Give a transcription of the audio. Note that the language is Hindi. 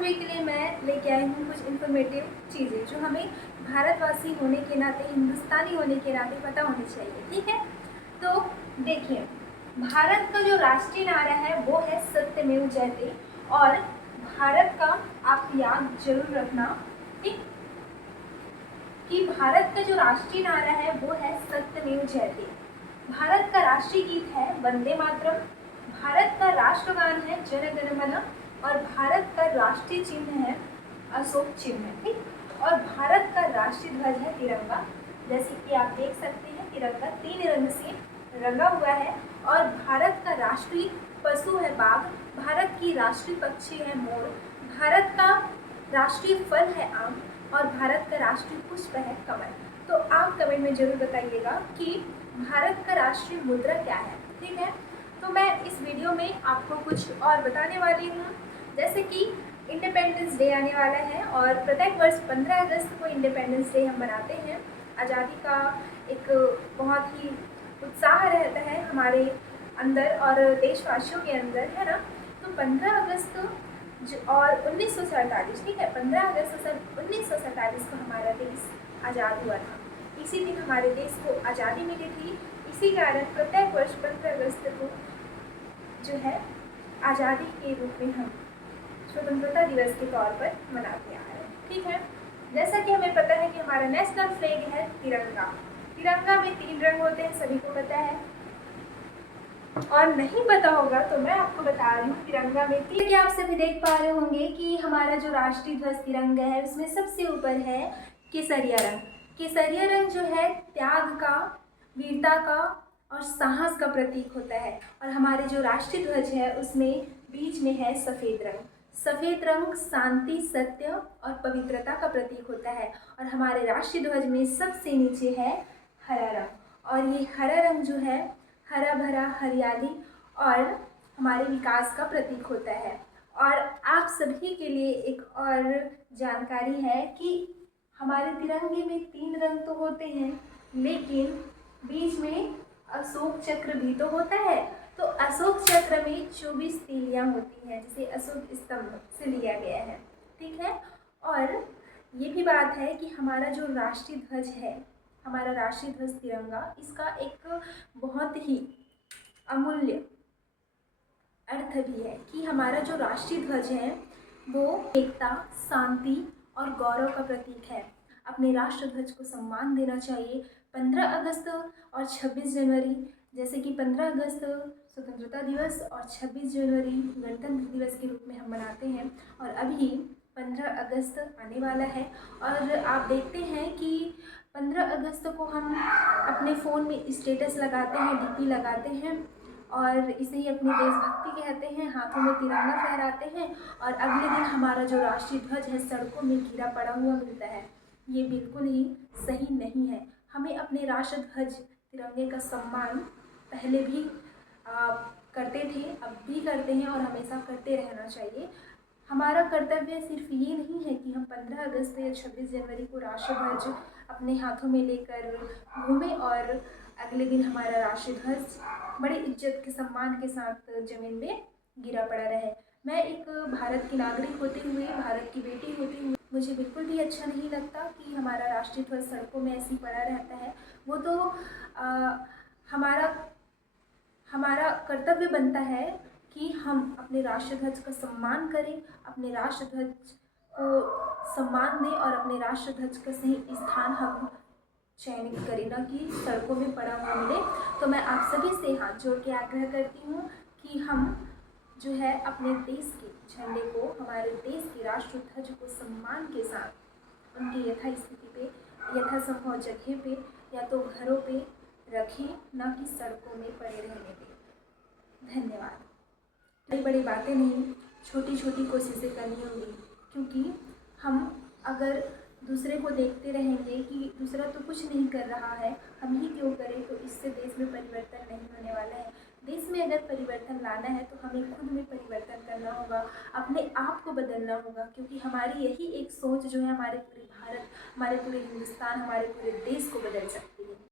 सभी के लिए मैं लेके आई हूँ कुछ इन्फॉर्मेटिव चीज़ें जो हमें भारतवासी होने के नाते, हिंदुस्तानी होने के नाते पता होनी चाहिए। ठीक है, तो देखिए, भारत का जो राष्ट्रीय नारा है वो है सत्यमेव जयते। और भारत का आप याद जरूर रखना, ठीक, कि भारत का जो राष्ट्रीय नारा है वो है सत्यमेव जयते। भारत का राष्ट्रीय गीत है वंदे मातरम। भारत का राष्ट्रगान है जन गण मन। और भारत का राष्ट्रीय चिन्ह है अशोक चिन्ह। ठीक, और भारत का राष्ट्रीय ध्वज है तिरंगा। जैसे कि आप देख सकते हैं, तिरंगा 3 रंग से रंगा हुआ है। और भारत का राष्ट्रीय पशु है बाघ। भारत की राष्ट्रीय पक्षी है मोर। भारत का राष्ट्रीय फल है आम। और भारत का राष्ट्रीय पुष्प है कमल। तो आप कमेंट में जरूर बताइएगा कि भारत का राष्ट्रीय मुद्रा क्या है। ठीक है, तो मैं इस वीडियो में आपको कुछ और बताने वाली हूँ। जैसे कि इंडिपेंडेंस डे आने वाला है और प्रत्येक वर्ष 15 अगस्त को इंडिपेंडेंस डे हम मनाते हैं। आज़ादी का एक बहुत ही उत्साह रहता है हमारे अंदर और देशवासियों के अंदर, है ना। तो 15 अगस्त और 1947, ठीक है, 15 अगस्त सन 1947 को हमारा देश आज़ाद हुआ था। इसी दिन हमारे देश को आज़ादी मिली थी। इसी कारण प्रत्येक वर्ष 15 अगस्त को जो है आज़ादी के रूप में हम स्वतंत्रता दिवस के तौर पर मनाते आ रहे हैं। ठीक है, जैसा कि हमें पता है कि हमारा नेशनल फ्लैग है तिरंगा। तिरंगा में 3 रंग होते हैं, सभी को पता है। और नहीं पता होगा तो मैं आपको बता रही हूँ, तिरंगा में कि आप सभी देख पा रहे होंगे कि हमारा जो राष्ट्रीय ध्वज तिरंगा है उसमें सबसे ऊपर है केसरिया रंग। केसरिया रंग जो है त्याग का, वीरता का और साहस का प्रतीक होता है। और हमारे जो राष्ट्रीय ध्वज है उसमें बीच में है सफ़ेद रंग। सफ़ेद रंग शांति, सत्य और पवित्रता का प्रतीक होता है। और हमारे राष्ट्रीय ध्वज में सबसे नीचे है हरा रंग। और ये हरा रंग जो है हरा भरा, हरियाली और हमारे विकास का प्रतीक होता है। और आप सभी के लिए एक और जानकारी है कि हमारे तिरंगे में 3 रंग तो होते हैं, लेकिन बीच में अशोक चक्र भी तो होता है। तो अशोक चक्र में 24 तीलियां होती हैं, जिसे अशोक स्तंभ से लिया गया है। ठीक है, और ये भी बात है कि हमारा जो राष्ट्रीय ध्वज है, हमारा राष्ट्रीय ध्वज तिरंगा, इसका एक बहुत ही अमूल्य अर्थ भी है कि हमारा जो राष्ट्रीय ध्वज है वो एकता, शांति और गौरव का प्रतीक है। अपने राष्ट्र ध्वज को सम्मान देना चाहिए। 15 अगस्त और 26 जनवरी, जैसे कि 15 अगस्त स्वतंत्रता दिवस और 26 जनवरी गणतंत्र दिवस के रूप में हम मनाते हैं। और अभी 15 अगस्त आने वाला है और आप देखते हैं कि 15 अगस्त को हम अपने फ़ोन में स्टेटस लगाते हैं, डीपी लगाते हैं और इसे ही अपनी देशभक्ति कहते हैं, हाथों में तिरंगा फहराते हैं। और अगले दिन हमारा जो राष्ट्रीय ध्वज है सड़कों में गिरा पड़ा हुआ मिलता है। ये बिल्कुल ही सही नहीं है। हमें अपने राष्ट्र ध्वज तिरंगे का सम्मान पहले भी करते थे, अब भी करते हैं और हमेशा करते रहना चाहिए। हमारा कर्तव्य सिर्फ ये नहीं है कि हम 15 अगस्त या 26 जनवरी को राष्ट्र ध्वज अपने हाथों में लेकर घूमें और अगले दिन हमारा राष्ट्रीय ध्वज बड़े इज्जत के सम्मान के साथ जमीन में गिरा पड़ा रहे। मैं एक भारत की नागरिक होते हुए, भारत की बेटी होते हुए मुझे बिल्कुल भी अच्छा नहीं लगता कि हमारा राष्ट्रीय ध्वज सड़कों में ऐसे ही पड़ा रहता है। वो तो हमारा कर्तव्य बनता है कि हम अपने राष्ट्र ध्वज का सम्मान करें, अपने राष्ट्र ध्वज को सम्मान दें और अपने राष्ट्र ध्वज का सही स्थान हम चयनित करें, ना कि सड़कों में पड़ा हुआ मिले। तो मैं आप सभी से हाथ जोड़ के आग्रह करती हूँ कि हम जो है अपने देश के झंडे को, हमारे देश के राष्ट्र ध्वज को सम्मान के साथ उनकी यथास्थिति पे, यथासंभव जगह पे या तो घरों पे रखें, ना कि सड़कों में पड़े रहने दें। धन्यवाद। बड़ी बड़ी बातें नहीं, छोटी छोटी कोशिशें करनी होगी, क्योंकि हम अगर दूसरे को देखते रहेंगे कि दूसरा तो कुछ नहीं कर रहा है, हम ही क्यों करें, तो इससे देश में परिवर्तन नहीं होने वाला है। देश में अगर परिवर्तन लाना है तो हमें खुद में परिवर्तन करना होगा, अपने आप को बदलना होगा, क्योंकि हमारी यही एक सोच जो है हमारे पूरे भारत, हमारे पूरे हिंदुस्तान, हमारे पूरे देश को बदल सकती है।